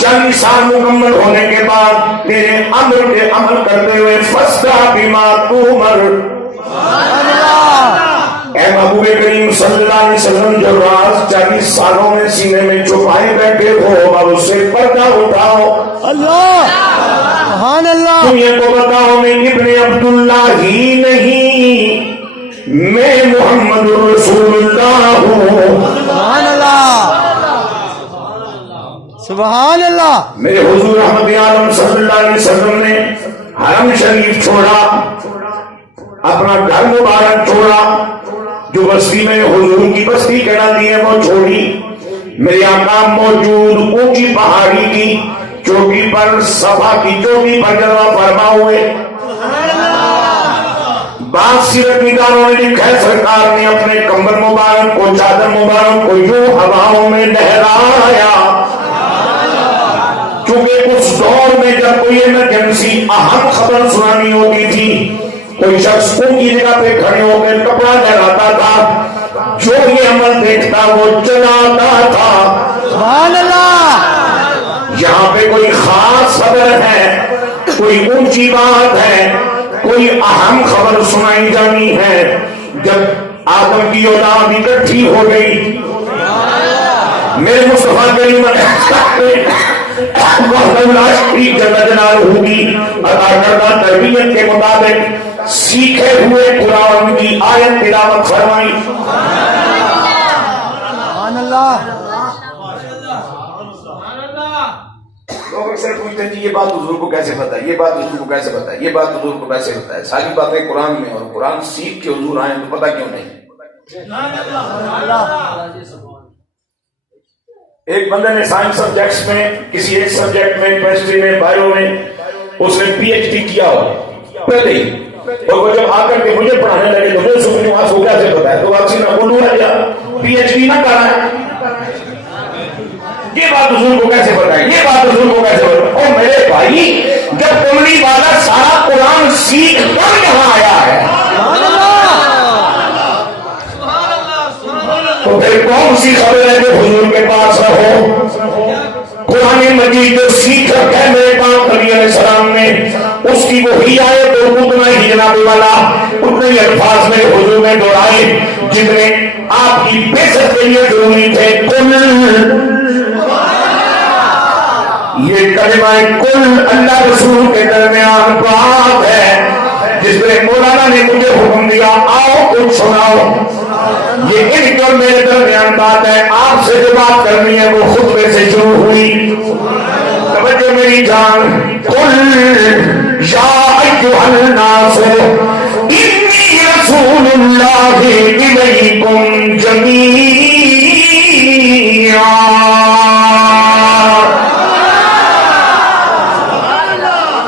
40 سال مکمل ہونے کے بعد تیرے امر کے عمل کرتے ہوئے فستا بما تؤمر، اے محبوب کریم صلی اللہ علیہ وسلم جو راز 40 سالوں میں سینے میں چھپائے بیٹھے ہو اب اس سے پردہ اٹھاؤ۔ اللہ سبحان اللہ، دنیا کو بتاؤ میں ابن عبداللہ ہی نہیں، میں محمد رسول اللہ ہوں۔ سبحان اللہ سبحان اللہ۔ میرے حضور احمد عالم صلی اللہ علیہ وسلم نے حرم شریف چھوڑا، اپنا گھر مبارک چھوڑا، جو بستی میں حضور کی بستی کہلاتی ہے وہ چھوڑی، میرے آقا موجود اونچی پہاڑی کی چوٹی پر، صفا کی چوٹی پر جلوہ فرما ہوئے۔ بعض سیرت نگاروں نے لکھا ہے سرکار نے اپنے کمبل مبارک کو، چادر مبارک کو یوں ہواؤں میں لہرایا، کیونکہ اس دور میں جب کوئی ایمرجنسی اہم خبر سنانی ہوتی تھی، کوئی شخص ان کی جگہ پہ کھڑے ہو کر کپڑا لہراتا تھا، جو یہ عمل دیکھتا وہ چلاتا تھا۔ سبحان اللہ۔ یہاں پہ کوئی خاص خبر ہے، کوئی اونچی بات ہے، کوئی اہم خبر سنائی جانی ہے، جب آدم کی اولاد اکٹھی ہو گئی، میرے مصطفیٰ کریم جل جلالہ کی عطا کردہ تربیت کے مطابق سیکھے ہوئے قرآن کی آیت تلاوت فرمائی۔ سبحان اللہ۔ لوگ اکثر پوچھتے ہیں یہ بات حضور کو کیسے پتا ہے، یہ بات حضور کو کیسے پتا ہے، یہ بات حضور کو کیسے پتا ہے؟ ساری باتیں قرآن میں، اور قرآن سیکھ کے حضور آئے تو پتا کیوں نہیں؟ ایک بندے نے سائنس سبجیکٹس میں، کسی ایک سبجیکٹ میں، کیمسٹری میں، بایو میں، اس نے پی ایچ ڈی کیا ہو پہلے ہی، اور وہ جب آ کر کے مجھے پڑھانے لگے تو مجھے سننے وہاں کو کیسے پتا ہے، تو واپسی میں بولوں گا پی ایچ ڈی نہ کرا ہے، یہ بات حضور کو کیسے پتا ہے، یہ بات حضور کو کیسے پتا ہے؟ اور میرے بھائی جب کملی والا سارا قرآن سیکھ کر یہاں آیا ہے تو پھر کون سی خبر ہے جو حضور کے پاس نہ ہو؟ قرآن مجید جو سیکھ رکھا ہے میرے پاس نبی علیہ السلام نے، اس کی وہی آئے تو اتنا ہی جناب والا، اتنے ہی الفاظ میں حضور نے دہرائے جتنے آپ کی بےعزت کے لیے ضروری تھے۔ کل، یہ کلمہ کل اللہ رسول کے درمیان بات ہے، جس میں مولانا نے مجھے حکم دیا آؤ کچھ سناؤ، یہ ان اور میرے درمیان بات ہے، آپ سے جو بات کرنی ہے وہ خطبے سے شروع ہوئی۔ توجہ میری جان، قل یا ایھا الناس انی رسول اللہ الیکم جمیعا۔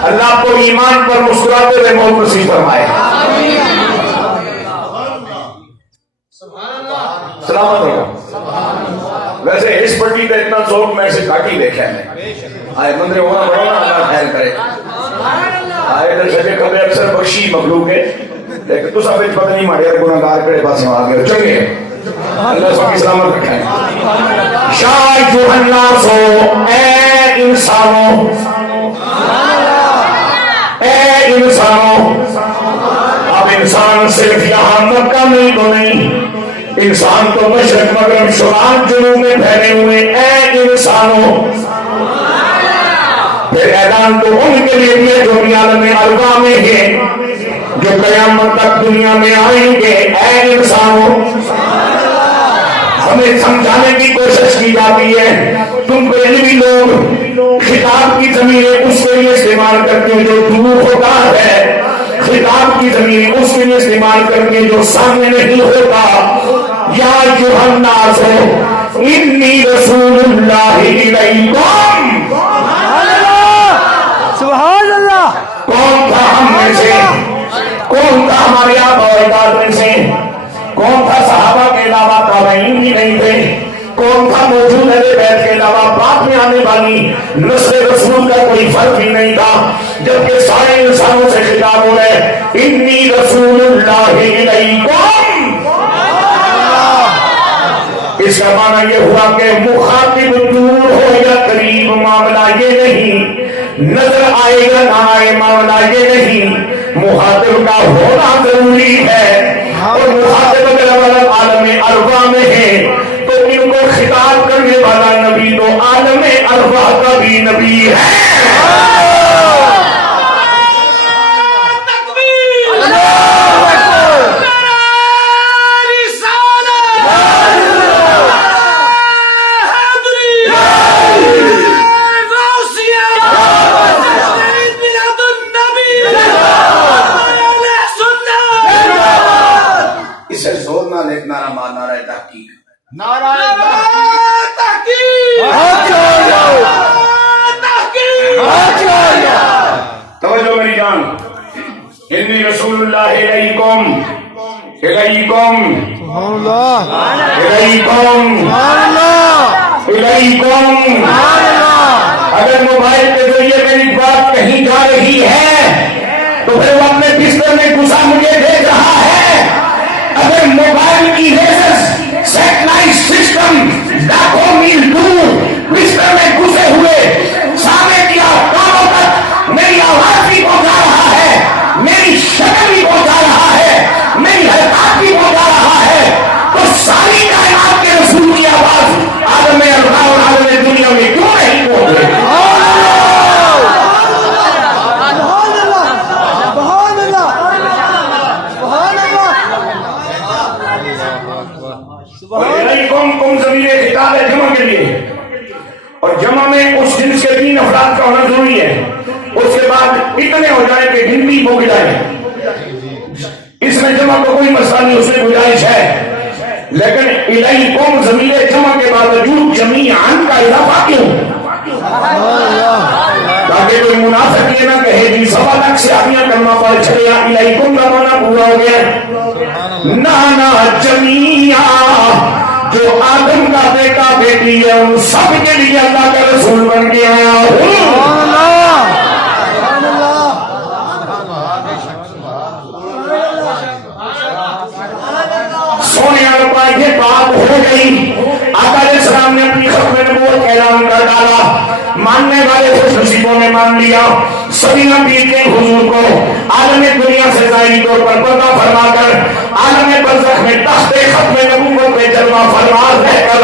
اللہ کو ایمان پر مسکراتے ہوئے موت نصیب فرمائے۔ سلامت رہو۔ ویسے اس پٹی کا اتنا ذوق میں اسے کاٹی دیکھا ہے، آئے مندر ہونا بڑھو نا، اللہ خیر کرے، آئے در سجے کبھے اکثر بخشی مخلوق ہے، لیکن تو سب پتہ نہیں مارے گناہگار کرے پاس میں آگے چنگے، اللہ سب کی سلامت رکھائیں۔ یا ایھا الناس، اے انسانوں، اے انسانوں، اب انسان صرف یہاں مکہ میں تو نہیں، انسان تو مشرق مغرب شمال جنوب میں پھیلے ہوئے، اے انسانوں۔ پھر اعلان تو ان کے لیے بھی ہے جو عالم ارواح میں ہیں، جو قیامت تک دنیا میں آئیں گے، اے انسانوں۔ ہمیں سمجھانے کی کوشش کی جاتی ہے، تم کو علمی لوگ خطاب کی ضمیر اس کے لیے استعمال کرتے ہیں جو دور ہوتا ہے، خطاب کی ضمیر اس کے لیے استعمال کرتے ہیں جو سامنے نہیں ہوتا۔ یا ایھا الناس انی رسول اللہ الیکم۔ سبحان اللہ۔ کون تھا ہم میں سے، کون تھا ہمارے آبا و اجداد میں سے، کون تھا صحابہ کے علاوہ تابعین بھی نہیں تھے، کون تھا موجود اہل بیت کے علاوہ بعد میں آنے والی نسل رسول کا کوئی فرق ہی نہیں تھا، جبکہ سارے انسانوں سے خطاب ہو رہے انی رسول اللہ الیکم۔ اس کا معنی یہ ہوا کہ مخاطب دور ہو یا گا قریب معاملہ یہ نہیں، نظر آئے گا نہ آئے معاملہ یہ نہیں، مخاطب کا ہونا ضروری ہے، اور مخاطب اگر عالم ارواح میں ہے تو ان کو خطاب کرنے والا نبی تو عالم ارواح کا بھی نبی ہے۔ توجہ میری جان، انی رسول اللہ الیکم الیکم الیکم الیکم۔ اگر موبائل کے ذریعے میری بات کہیں جا رہی ہے تو پھر وہ اپنے بستر میں گھسا مجھے دیکھ رہا ہے۔ اگر موبائل کی ریزرس سیٹلائٹ سسٹم لاکھوں میل دور بستر میں گھسے ہوئے سامنے کیا کانوں تک میری آواز بھی پہنچا رہا ہے، میری شکل بھی پہنچا رہا ہے، میری حرکات بھی پہنچا رہا ہے، تو ساری کائنات کے رسول کی آواز عالم ارواح اور عالم دنیا میں کیوں نہیں پہنچے؟ کم ضمیر خطاب ہے جمع کے لیے، اور جمع میں اس جنس کے 3 افراد کا ہونا ضروری ہے، اس کے بعد اتنے ہو جائے کہ گنتی کو گرائے۔ اس میں جمع کو کوئی مسئلہ نہیں، اس میں گنجائش ہے، لیکن الیکم ضمیر جمع کے باوجود جمیعاً کا اضافہ کیوں؟ تاکہ کوئی منافق یہ نہ کہے جی 1.25 لاکھ سے آدمیاں کلمہ پڑھ چلے الیکم کا معنی پورا ہو گیا۔ نانا جمیعا، جو آدم کا بیٹا بیٹی ہے ان سب کے لیے اللہ کا رسول بن کے آیا ہوں۔ سونے ربا یہ بات ہو گئی، آقا علیہ السلام نے اپنی ختم نبوت کا اعلان کر ڈالا، ماننے والے خوش نصیبوں نے مان لیا، سبھی نبی کے حضور کو عالم دنیا سے ظاہری طور پر پردہ فرما کر عالم برزخ میں تخت ختم نبوت پہ جلوہ فرما رہ کر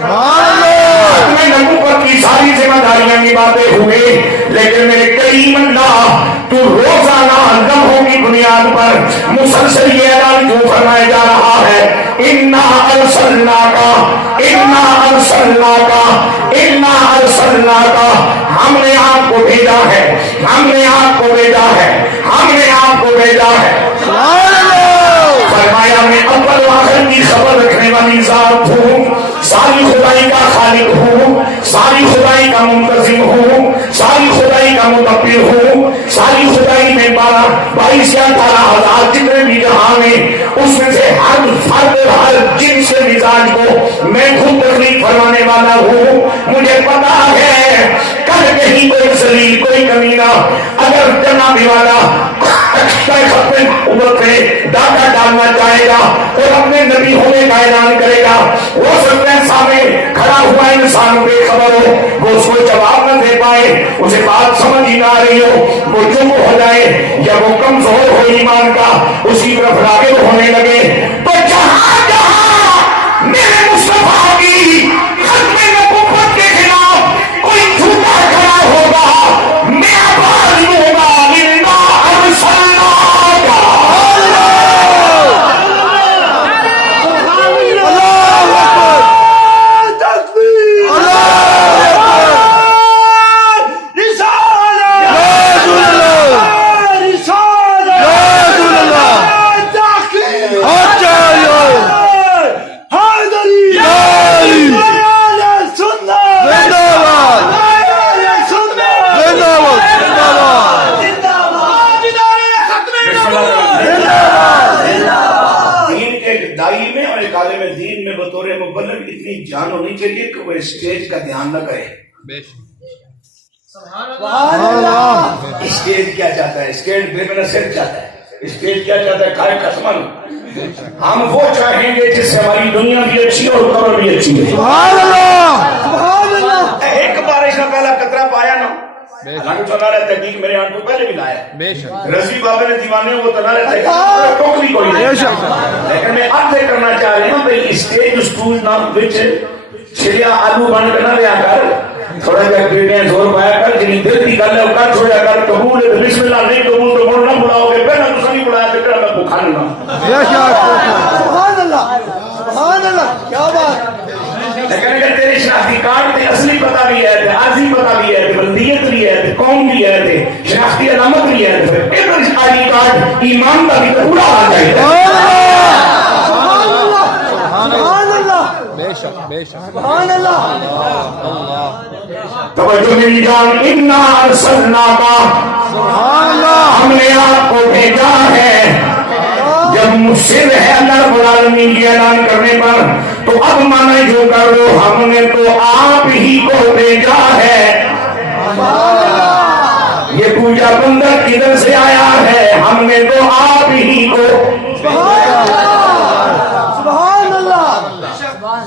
ختم نبوت کی ساری ذمہ داریاں نبھاتے ہوئے، لیکن میرے کریم اللہ تو روزانہ لمحوں کی بنیاد پر مسلسل یہ اعلان کیوں فرمایا جا رہا ہے؟ انا ارسلناک انا ارسلناک انا ارسلناک، ہم نے آپ کو بھیجا ہے، ہم نے آپ کو بھیجا ہے، ہم نے آپ کو بھیجا ہے۔ فرمایا میں اول و آخر کی خبر رکھنے والی ذات ہوں، ساری خدائی کا خالق ہوں، ساری خدائی کا منتظم ہوں، ساری خدائی کا مدبر ہوں، ساری خدائی میں 22 یا 18,000 جتنے بھی جہاں میں، اس میں سے ہر فرد ہر جنس کے مزاج کو میں خود تکلیف فرمانے والا ہوں۔ مجھے پتا ہے کل کہیں کوئی ذلیل کوئی کمینہ اگر جناب والا اوپر پہ ڈاکہ ڈالنا چاہے گا اور اپنے نبی ہونے کا اعلان کرے گا، ہو سکتا ہے سامنے کھڑا ہوا انسان بے خبر ہو، وہ اس کو جواب نہ دے پائے، اسے بات سمجھ ہی نہ آ رہی ہو، وہ چپ ہو جائے یا وہ کمزور ہو ایمان کا اس کی طرف راغب ہونے لگے، تو جہاں جہاں میرے مصطفیٰ کی ختم نبوت کے خلاف کوئی جھوٹا کھڑا ہوگا میں آواز دوں گا انا ارسلناک۔ جان ہونی چاہیے کہ وہ اسٹیج کا دھیان نہ کرے۔ اسٹیج کیا چاہتا ہے؟ اسٹیج بے منصب چاہتا ہے، اسٹیج کیا چاہتا ہے؟ کھائے قسمن ہم وہ چاہیں گے جس سے ہماری دنیا بھی اچھی اور قبر بھی اچھی ہے۔ سبحان اللہ، سبحان اللہ۔ ایک پایا نا حالانکہ چلا رہا تحقیق میرے آن کو پہلے بھی لایا رضوی بابے نے دیوانے وہ چلا رہا تحقیق ٹوکری کوئی نہیں لیکن میں اب سے کرنا چاہ رہی ہوں بھئی اسٹیج اسٹول نام وچ چھلیا آلو بن کے نہ لیا کر تھوڑا جا پیٹیں زور پایا کر جنہی دل کی گل ہے وہ کر چھوڑا کر قبول ہے بسم اللہ نہیں قبول تو مڑ نہ بڑھاؤ گے پہلے تو سبھی بڑھایا تو پھر میں بکھا لوں سبحان اللہ کیا بات. لیکن اگر تیرے شناختی کارڈ تے اصلی پتہ بھی ہے تے عارضی پتہ بھی ہے تے بلدیت بھی ہے تے قوم بھی ہے تے شناختی علامت بھی ہے تے پھر ایک آئی ڈی کارڈ ایمان کا بھی پورا آ جائے سبحان اللہ. توجہ میری جان انا ارسلناک ہم نے آپ کو بھیجا ہے. جب مصر ہے اللہ رب العالمین کی اعلان کرنے پر تو اب مانا جو کر لو ہم نے تو آپ ہی کو بھیجا ہے. یہ پوجا بندر کدھر سے آیا ہے؟ ہم نے تو آپ ہی کو.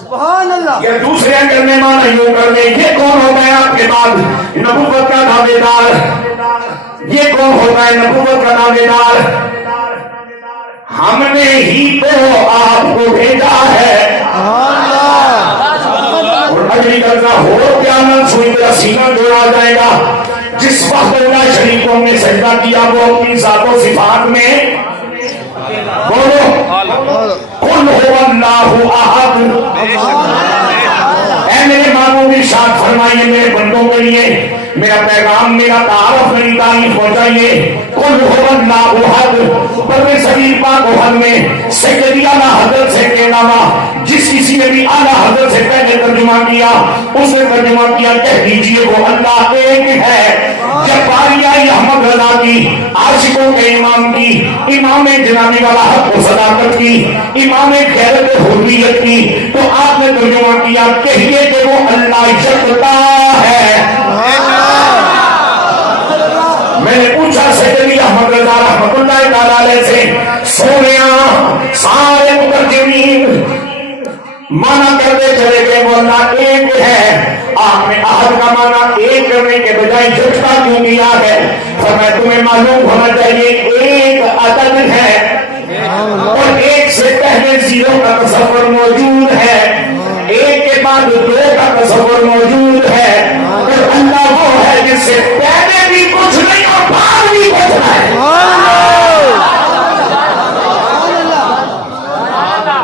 سبحان اللہ. یا دوسرے اگر میں مانا یوں کر لیں یہ کون ہوتا ہے آپ کے بعد نبوت کا دعوے دار؟ یہ کون ہوتا ہے نبوت کا دعوے دار؟ ہم نے ہی تو آپ کو بھیجا ہے. اور اجلی کرنا ہو قیامت سوئی میرا سینہ جوڑا جائے گا. جس وقت اللہ شریفوں نے سجدہ کیا وہ اپنی ذات و صفات میں بولو قل هو اللہ احد. اے میرے ماموں کی شاد فرمائیے میرے بندوں کے لیے میرا پیغام میرا تعارف میری تعریف ہو جائیے. قل هو اللہ احد. بلکہ صغیر پاک احد میں سیدی اعلیٰ حضرت سے کے علاوہ جس کسی نے بھی اعلیٰ حضرت سے پہلے ترجمہ کیا اس نے ترجمہ کیا کہہ دیجئے وہ اللہ ایک ہے. جب باری آئی احمد رضا کی عاشقوں کے امام کی امام جنانی والا حق و صداقت کی امام خیرت حریت کی تو آپ نے ترجمہ کیا کہیے کہ وہ اللہ یکتا ہے. میں نے پوچھا سیدی احمد رضا رحمۃ اللہ تعالی علیہ سے سونیا سارے مترجمین مانا کرتے چلے گئے وہ اللہ ایک ہے. آپ نے احد کا مانا ایک کرنے کے بجائے جھٹکا کیوں کیا ہے؟ فرمایا تمہیں معلوم ہونا چاہیے ایک عدد ہے اور ایک سے پہلے زیرو کا تصور موجود ہے ایک کے بعد دو کا تصور موجود ہے اور اللہ وہ ہے جس سے پہلے بھی کچھ نہیں اور بعد بھی کچھ نہیں.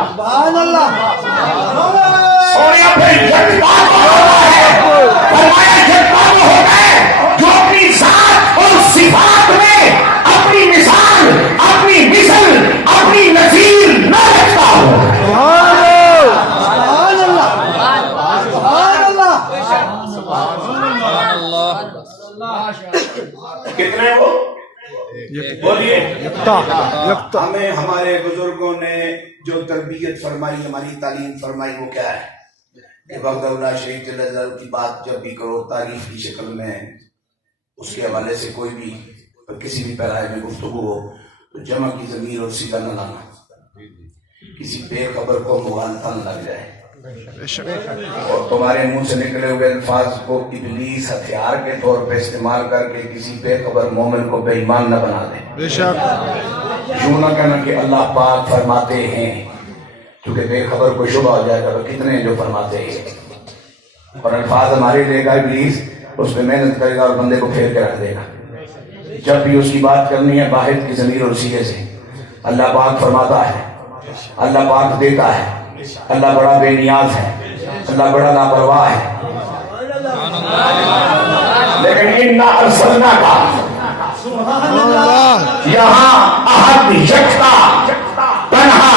سبحان اللہ. سونیا پھر یکتا کو ہوتا ہے فرمایا یکتا کو ہوتا ہے جو اپنی ذات اور صفات میں اپنی مثال اپنی مثل اپنی نظیر نہ رکھتا ہو. کتنے وہ بولیے. ہمیں ہمارے بزرگوں نے جو تربیت فرمائی ہماری تعلیم فرمائی وہ کیا ہے کہ وقت اللہ شریف جل جلالہ کی بات جب بھی کرو تعریف کی شکل میں اس کے حوالے سے کوئی بھی کسی بھی پیرائے میں گفتگو ہو تو جمع کی ضمیر اور سیدھا نہ لانا. کسی بے خبر کو مغالطہ نہ لگ جائے اور تمہارے منہ سے نکلے ہوئے الفاظ کو ابلیس ہتھیار کے طور پہ استعمال کر کے کسی بے خبر مومن کو بے ایمان نہ بنا دے. یوں نہ کہنا کہ اللہ پاک فرماتے ہیں کیونکہ بے خبر کو شبہ ہو جائے گا تو کتنے جو فرماتے ہیں اور الفاظ ہمارے لے گا ابلیس اس پہ محنت کرے گا اور بندے کو پھیر کے رکھ دے گا. جب بھی اس کی بات کرنی ہے واحد کی ضمیر اور سیغے سے اللہ پاک فرماتا ہے اللہ پاک دیتا ہے اللہ بڑا بے نیاز ہے اللہ بڑا لاپرواہ ہے. لیکن انا ارسلناک یہاں احد یکتا تنہا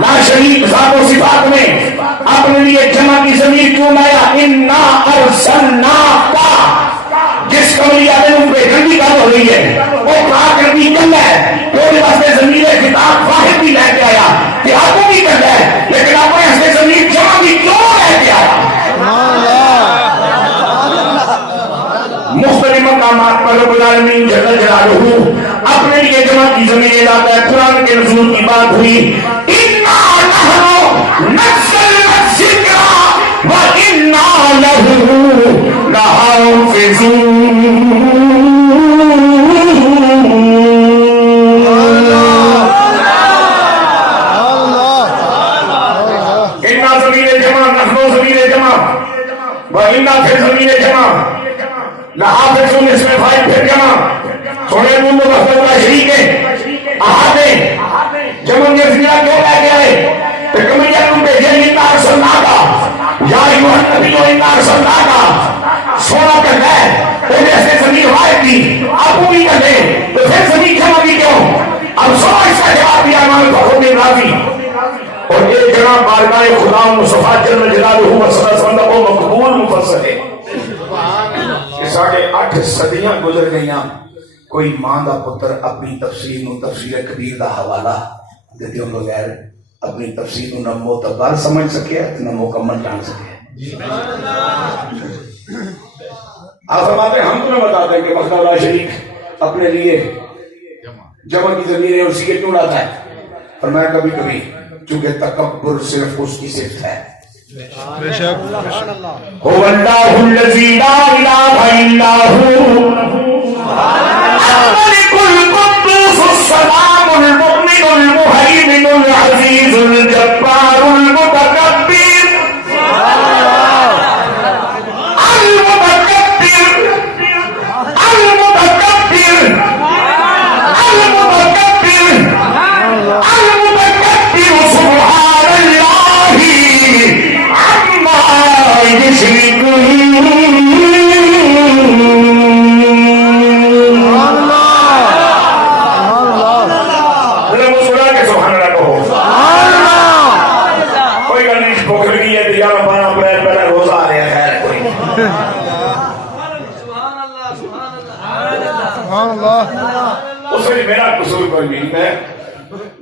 لا شریک ذات و صفات میں اپنے لیے جمع کی ضمیر کیوں لایا؟ انا ارسلناک. جس کملی آدم پہ گندی کام ہو رہی ہے وہ کہا کرنی کل ہے تو اس واسطے ضمیر خطاب واحد بھی لے کے آیا کہ آپ کو بھی کل ہے لیکن آپ نے اس ضمیر جمع بھی کیوں لے کے آیا؟ مختلف مقامات پر رب العالمین جل جلالہ اپنے لیے جمع کی ضمیر لاتا ہے. قرآن کے نزول کی بات ہوئی انا نحن نزلنا الذکر وانا لہ سونا کرنا ہے پہلے سے زمین وائد دی آپ بھی کر لیں تو پھر زمین جمع بھی کیوں اب سو اس کا جواب دیا امام فخر راضی اور یہ جناب بارگاہ خدا مصطفیٰ جل جلالہ و صلی اللہ علیہ وسلم کو مقبول مفسر ہے کہ 8.5 صدیاں گزر گئیاں کوئی ماں دا پتر اپنی تفسیر نو تفسیر کبیر دا حوالہ دیتے ہوں بغیر اپنی تفسیر نو نہ معتبر سمجھ سکے نہ مکمل جان سکے آپ فرماتے ہیں ہم تمہیں بتاتے ہیں کہ مخدع اللہ شریف اپنے لیے جمع کی ضمیر ہے اسی کے کیوں لاتا ہے فرمایا کبھی کبھی چونکہ تکبر صرف اس کی صفت ہے هو اللہ الذی لا الہ الا هو الملك القدوس السلام المؤمن المهيمن العزيز الجبار المتكبر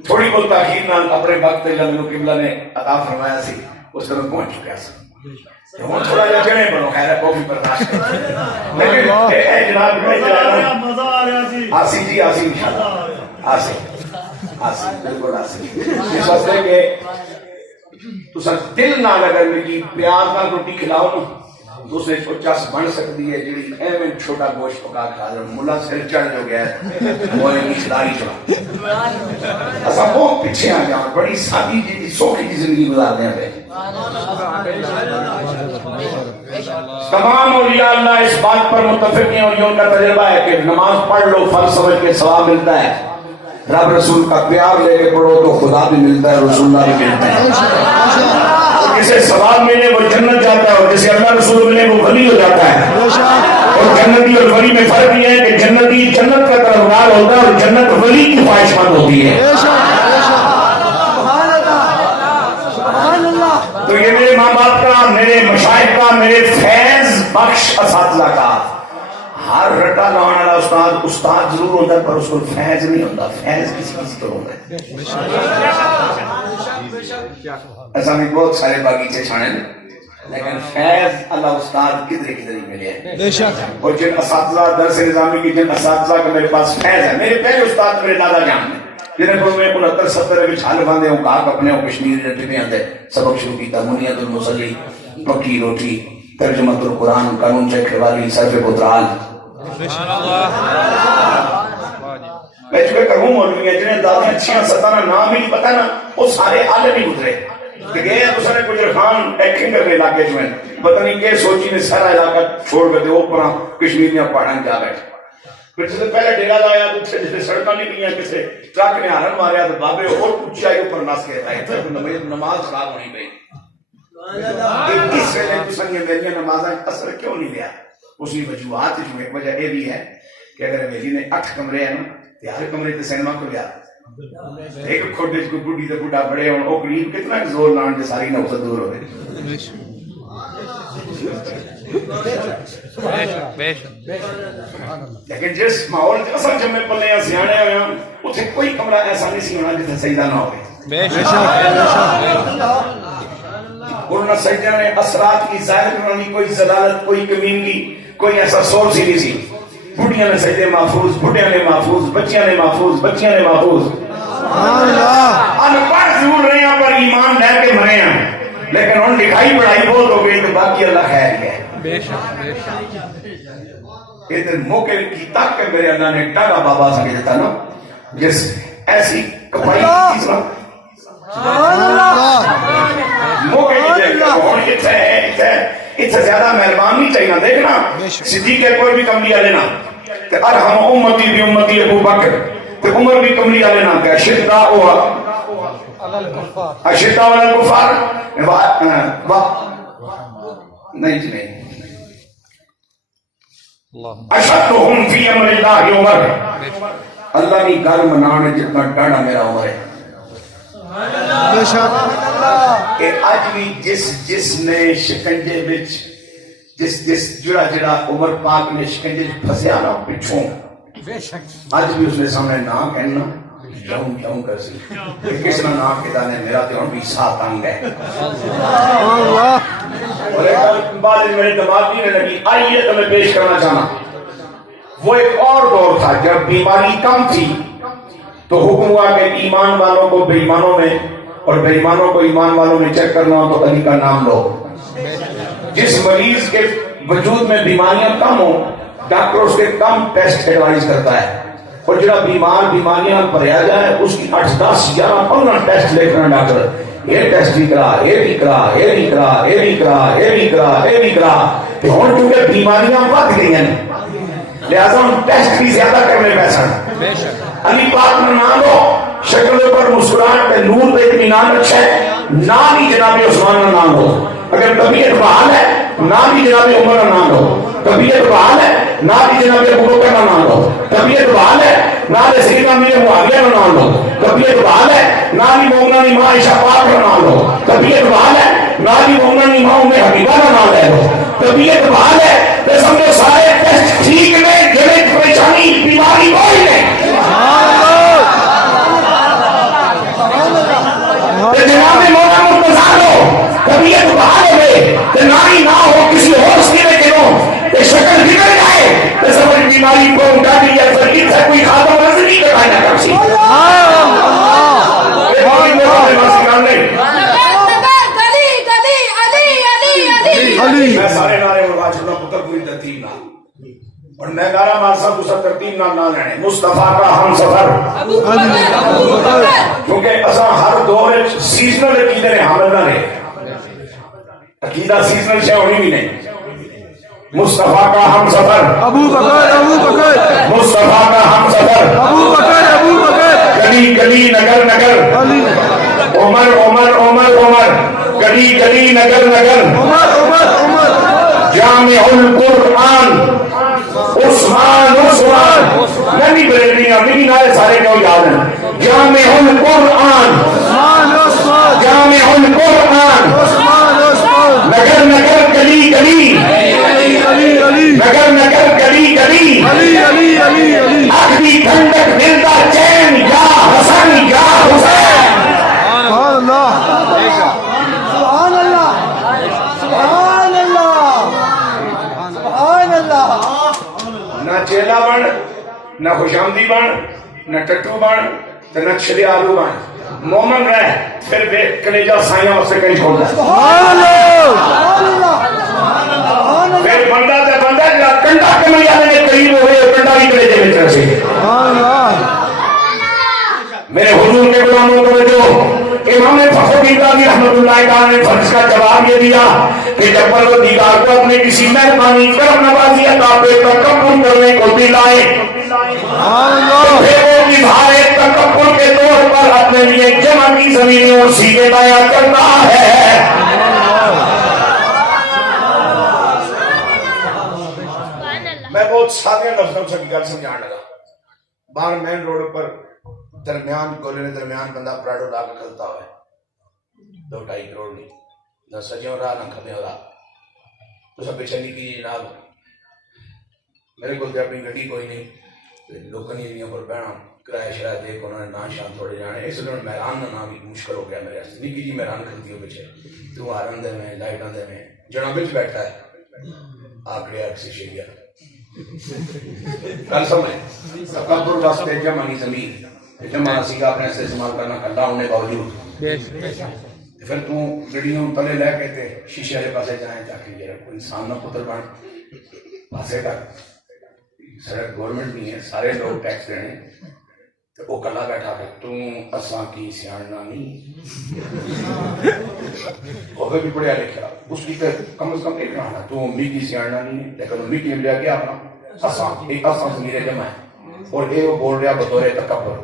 تھوڑی بہت تاخیر نال اپنے وقت جب میرے قبلہ نے عطا فرمایا سی اس طرح پہنچ چکا سی ہوں تھوڑا جا چڑھے بنو خیر ہے کافی برداشت لیکن اے جناب مزہ آ رہا سی آسی جی آسی انشاءاللہ آسی بالکل آسی اس واسطے کہ تسا دل نال اگر میری پیار نال روٹی کھلاؤ نا تو اسے چس بن سکتی ہے جی ایویں چھوٹا گوشت پکا کھا رہے ملا سر چڑھ جو گیا موئے کی کھداری چڑھا اصا بہت پیچھے آ جاؤ بڑی سادی جی سوکھی جی زندگی گزارتے ہیں تمام اولیاء اللہ اس بات پر متفق ہیں اور یہ ان کا تجربہ ہے کہ نماز پڑھ لو فرض سمجھ کے ثواب ملتا ہے رب رسول کا پیار لے کے پڑھو تو خدا بھی ملتا ہے رسول اللہ بھی ملتا ہے جسے ثواب ملے وہ جنت جاتا ہے اور جسے اللہ رسول ملے وہ ولی ہو جاتا ہے اور جنتی اور ولی میں فرق یہ ہے کہ جنتی جنت کا طرفدار ہوتا ہے اور جنت ولی کی خواہش مند ہوتی ہے تو یہ میرے ماں باپ کا میرے مشائخ کا میرے فیض بخش اساتذہ کا ہر رٹا لاؤنے والا استاد ضرور ہوتا ہے پر اس کو فیض نہیں ہوتا فیض کسی کو ہوتا ہے ایسا بھی بہت سارے باغیچے چھانے لیکن فیض اللہ استاد کدھر ہی ملے ہیں اور جن اساتذہ درس نظامی کی جن اساتذہ کا میرے پاس فیض ہے میرے پہلے استاد میرے دادا جان ہیں جنہیں کو میں 69-70 چھال باندھے ہوں کہا اپنے ہوں کشمیر رٹے میں آتے سبق شروع کیتا منیت المصلی پکی روٹی ترجمت القرآن قانون چکر والی صرف پترال میں چکے کروں مولوی ہیں جنہیں دادیں 6-17 نام ہی پتہ نا وہ سارے عالم ہی گزرے کہ گئے تو سنے کچھ خان ایکٹنگ کرنے علاقے جو ہیں پتہ نہیں کہ سوچی نے سارا علاقہ چھوڑ گئے وہ پرا کشمیر میں پہاڑاں جا بیٹھے پھر جسے پہلے ڈیرا لایا تو جسے سڑکاں نہیں پیا کسے ٹرک نے ہارن ماریا تو بابے اور اونچائی اوپر ناس کے آئے تھے نماز خراب ہونی گئی اس ویلے تو سنگے میری نمازاں اثر کیوں نہیں لیا اس کی وجوہات جو ایک وجہ یہ بھی ہے کہ اگر میری نے 8 کمرے ہیں تو ہر کمرے تے سینما کو لیا ایک کھوٹے کو بڈی تے بڈا بڑے ہون او قریب کتنا زور لان دے ساری نہ دور ہوے لیکن جس ماحول تے اصل جمع پلے ہیں سیانے ہوئے ہیں اتنے کوئی کمرہ ایسا نہیں سی ہونا جتنے سجدہ نہ ہوئے قرآن سجدہ نے اثرات کی ظاہر کرنی کوئی زلالت کوئی کمینگی کوئی ایسا سورس ہی نہیں سی بڑھیاں نے سجدے محفوظ بڑھیاں نے محفوظ بچیاں نے محفوظ بچیاں نے محفوظ انپڑھ ضرور رہے ہیں پر ایمان لے کے مرے ہیں لیکن ان لکھائی پڑھائی بہت ہو گئی تو باقی اللہ خیر ہے ادھر موقع کی تک کہ میرے اللہ نے ٹاگا بابا سمجھ دیتا نا جس ایسی کپائی کی سبحان اللہ موقع کی دیکھتا ہوں اتھے زیادہ مہربان نہیں چاہیے دیکھنا صدیق کوئی بھی کملی لینا کہ ارحم امتی بھی امتی ابو بکر کہ عمر بھی کملی لینا کہ اشداء اشداء علی الکفار نہیں جی نہیں اشدہم فی امر اللہ عمر اللہ کی گل منانے جتنا ڈاڑا میرا عمر ہے کہ آج بھی جس نے شکنجے بچ جس جڑا عمر پاک نے شکنجے پھسیا نا پچھوں آج بھی اس نے سامنے نہ کہنا جاؤں کر سی کس نے نہ کہتا نے میرا تو بھی ساتھ آنگ ہے اور ایک بات میرے دماغ میں لگی آئیے تو میں پیش کرنا چاہنا وہ ایک اور دور تھا جب بیماری کم تھی تو حکم ہوا کہ ایمان والوں کو بے ایمانوں میں اور بے ایمانوں کو ایمان والوں میں چیک کرنا ہو تو علی کا نام لو جس مریض کے وجود میں بیماریاں کم ہوں ڈاکٹر اس کے کم ٹیسٹ ایڈوائز کرتا ہے اور جڑا بیمار بیماریاں پریا جائے اس کی 8 10 11 15 ٹیسٹ لے کر ڈاکٹر یہ ٹیسٹ بھی کرا یہ بھی کرا یہ بھی کرا یہ بھی کرا یہ بھی کرا یہ بھی کرا کہ ہوں چونکہ بیماریاں بڑھ گئی ہیں لہذا ہم ٹیسٹ بھی زیادہ کرنے پیسہ علی پاک میں نام لو شکل پر مسکراہٹ پہ نور پہ اطمینان اچھا ہے نام ہی جناب عثمان کا نام لو اگر طبیعت بحال ہے نام ہی جناب عمر کا نام لو طبیعت بحال ہے نام ہی جناب ابو بکر کا نام لو طبیعت بحال ہے نام سیدنا امیر معاویہ کا نام لو طبیعت بحال ہے نام ہی مومنہ ماں عائشہ پاک کا نام لو طبیعت بحال ہے نام ہی مومنہ ماں ام حبیبہ کا نام لے لو طبیعت بحال ہے تو سمجھو سارے ٹیسٹ ٹھیک نے جڑے پریشانی بیماری کوئی نہیں جناب مولا مرتضیٰ ہو طبیعت بحال ہوئے نہ ہی نہ ہو کسی اور اس کے کہ شکل بگڑ جائے تو سمجھ بیماری کو اٹھا دی یا فرقیت ہے کوئی خاتم نظر نہیں کرائے نہ کرسی میں سارے نعرے مروا چھوڑا پتر پوری ترتیب نہ اور میں نعرہ مارسا دوسرا ترتیب نہ لینے مصطفیٰ کا ہم سفر کیونکہ اصلا ہر دور سیزنل عقیدے نے حامل نہ رہے عقیدہ سیزنل شے ہونی بھی نہیں مصطفیٰ کا ہم سفر ابو بکر مصطفیٰ کا ہم سفر ابو بکر گلی گلی نگر نگر عمر عمر عمر عمر گلی گلی نگر نگر عمر جامع القرآن عثمان میں نہیں بریل نہیں ہوں لیکن آئے سارے کیوں یاد ہیں جامع القرآن جامع القرآن نگر نگر گلی گلی نگر نگر گلی گلی اخری ٹھنڈک ملتا چین یا حسن یا حسین سبحان اللہ سبحان اللہ سبحان اللہ نہ چیلا بن نہ خوشامدی بن نہ ٹٹو بن نہ چھلے آلو بن مومن رہ پھر بے کلیجہ سائیاں اسے کہیں چھوڑ دیں پھر بندہ تے بندہ جا کنڈا کملی آنے کے قریب ہوئے کنڈا بھی کلیجے میں چرسے میرے حضور کے غلاموں کو جو امام فخر الدین رازی رحمۃ اللہ تعالی نے فرض کا جواب یہ دیا کہ جب پروردگار کو اپنے کسی مہربانی کرم نوازی عطا پہ تکبر کرنے کو دلائے تو پھر وہ اظہار تکبر کے طور پر اپنے لیے جمع کی زمینیں اور سیدھے لایا کرتا ہے میں بہت سادے لفظوں سے گل سمجھانے لگا باہر مین روڈ پر درمیان گولے نے درمیان بندہ پراڈو لا کے کھلتا ہوئے 2-2.5 کروڑ نہیں نہ سجیوں رہا نہ کھدے ہو رہا تو سب پیچھے نہیں کی جناب میرے کو اپنی گڈی کوئی نہیں لوگوں نے پر بہنا کرایہ شرائط دے انہوں نے نہ شام تھوڑے جانے اس لیے میران کا نام بھی مشکل ہو گیا میرے نہیں کی جی میران کھلتی ہو پیچھے تو آرن دے میں لائٹ دے میں جنا بچ بیٹھا ہے آکڑے اکسی شیریا کل سمجھے تکبر واسطے جمع نہیں زمین جمع سیگا اپنے سے استعمال کرنا اللہ ہونے باوجود پھر تو گڑیوں تلے لے کے تے شیشے والے پاسے جائیں تاکہ یہ کوئی انسان نہ پتر بن پاسے کا سڑک گورنمنٹ نہیں ہے سارے لوگ ٹیکس دینے تو وہ کلا بیٹھا ہے تو اساں کی سیاڑنا نہیں وہ بھی پڑھیا لکھا اس کی کم از کم ایک رہنا تو امی کی سیاڑنا نہیں ہے لیکن امی کی لیا کیا اپنا اساں ایک اساں سے میرے جمع ہے اور یہ وہ بول رہا بطور تکبر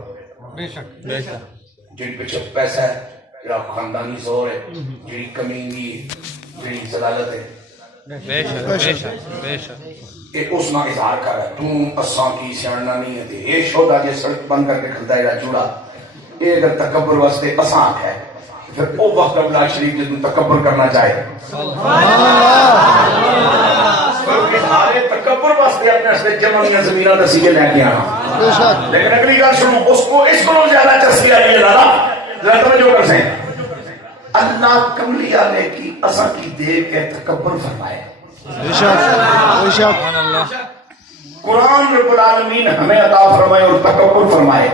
جن پیچھے پیسہ ہے جڑا خاندانی زور ہے جڑی کمینگی جڑی ضلالت ہے ایک اس نہ اظہار کر ہے تو اساں کی سیاڑنا نہیں ہے یہ شودا جے سڑک بند کر کے کھلتا ہے جوڑا یہ اگر تکبر واسطے اساں ہے پھر وہ وقت ابلا شریف جدوں تکبر کرنا چاہے سارے تکبر واسطے اپنے سے جمعیاں زمیناں دسیے لے کے آنا لیکن اگلی گل سنو اس کو زیادہ چسکی آئی ہے لالا ذرا توجہ کر سیں اللہ کملی والے کی اساں کی دیکھ کے تکبر فرمائے قرآن رب العالمین ہمیں عطا فرمائے اور تکبر فرمائے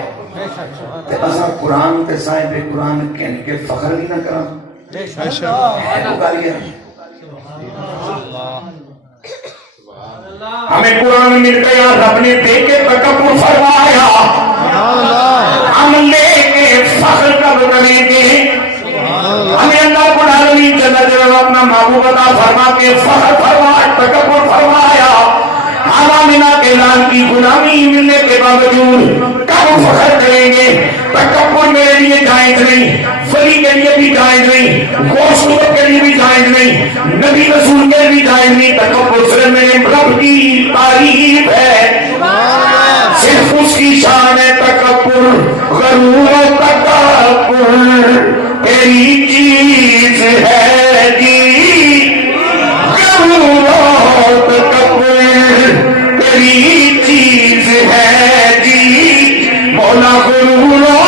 اساں قرآن تے صاحب قرآن کہنے کے فخر بھی نہ کرا ہمیں قرآن مل گیا رب نے دے کے تکبر فرمایا ہم لے کے فخر کب کریں گے ہمیں اللہ رب العالمین جل جلالہ اپنا محبوب عطا فرما کے فخر فرمایا تکبر فرمایا آمینہ کے لال کی غلامی ملنے کے باوجود کب فخر کریں گے تکبر میرے لیے جائز نہیں ولی کے لیے بھی جائز نہیں غوث کے لیے بھی جائز نہیں نبی رسول کے لیے بھی جائز نہیں تکبر صرف میرے رب کی تعریف ہے صرف اس کی شان ہے تکبر غرور تکبر تیری چیز ہے جی غرور تکبر تیری چیز ہے جی مولا غرور